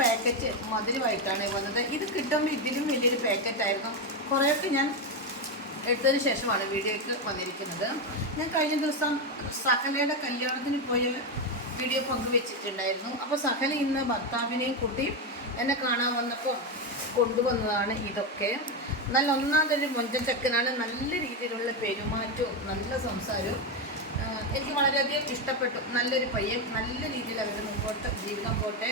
Packet മധുരമായിട്ടാണ് വന്നത്. ഇത് കിട്ടുമ്പോൾ ഇതിലും വലിയൊരു പാക്കറ്റ് ആയിരുന്നു. കുറേയൊക്കെ ഞാൻ എടുത്തതിന് ശേഷമാണ് വീഡിയോയ്ക്ക് വന്നിരിക്കുന്നത്. ഞാൻ കഴിഞ്ഞ ദിവസം സഹലയുടെ കല്യാണത്തിന് പോയ വീഡിയോ പങ്കുവെച്ചിട്ടുണ്ടായിരുന്നു. അപ്പോൾ സഹല ഇന്ന് ഭർത്താവിനെയും കൂട്ടി എന്നെ കാണാൻ വന്നപ്പോൾ കൊണ്ടുവന്നതാണ് ഇതൊക്കെ. നല്ല ഒന്നാമതൊരു മൊഞ്ചച്ചക്കനാണ് നല്ല രീതിയിലുള്ള പെരുമാറ്റവും നല്ല സംസാരവും എനിക്ക് വളരെയധികം ഇഷ്ടപ്പെട്ടു. നല്ലൊരു പയ്യൻ നല്ല രീതിയിൽ അവരുടെ മുമ്പോട്ട് ജീവിതം പോട്ടെ.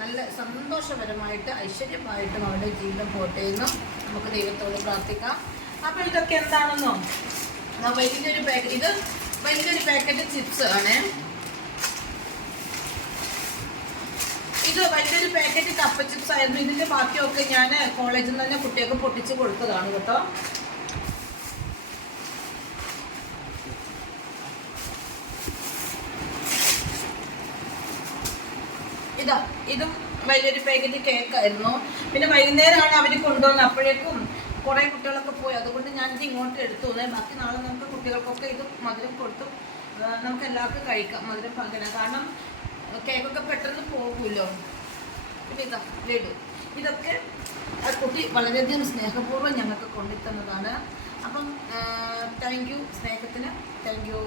നല്ല സന്തോഷപരമായിട്ട് ഐശ്വര്യമായിട്ടും അവരുടെ ജീവിതം പോട്ടെ എന്നും നമുക്ക് ദൈവത്തോട് പ്രാർത്ഥിക്കാം. അപ്പോൾ ഇതൊക്കെ എന്താണെന്നോ? വലിയൊരു പാക്കറ്റ് ഇത് വലിയൊരു പാക്കറ്റ് ചിപ്സ് ആണ്. ഇത് വലിയൊരു പാക്കറ്റ് കപ്പ ചിപ്സ് ആയിരുന്നു. ഇതിന്റെ ബാക്കിയൊക്കെ ഞാൻ കോളേജിൽ നിന്ന് തന്നെ കുട്ടികൾക്ക് പൊട്ടിച്ച് കൊടുത്തതാണ് കേട്ടോ. ഇതാ ഇതും വലിയൊരു പാക്കറ്റ് കേക്കായിരുന്നു പിന്നെ വൈകുന്നേരമാണ് അവർ കൊണ്ടുവന്നത്. അപ്പോഴേക്കും കുറേ കുട്ടികളൊക്കെ പോയി. അതുകൊണ്ട് ഞാനിത് ഇങ്ങോട്ട് എടുത്തു. ബാക്കി നാളെ നമുക്ക് കുട്ടികൾക്കൊക്കെ ഇത് മധുരം കൊടുത്തു. നമുക്ക് എല്ലാവർക്കും കഴിക്കാം മധുരം പകരം കാരണം കേക്കൊക്കെ പെട്ടെന്ന് പോകുമല്ലോ. പിന്നെ ഇതാ ലഡു ഇതൊക്കെ ആ കുട്ടി വളരെയധികം സ്നേഹപൂർവം ഞങ്ങൾക്ക് കൊണ്ടുത്തന്നതാണ്. അപ്പം താങ്ക് യു സ്നേഹത്തിന്. Thank you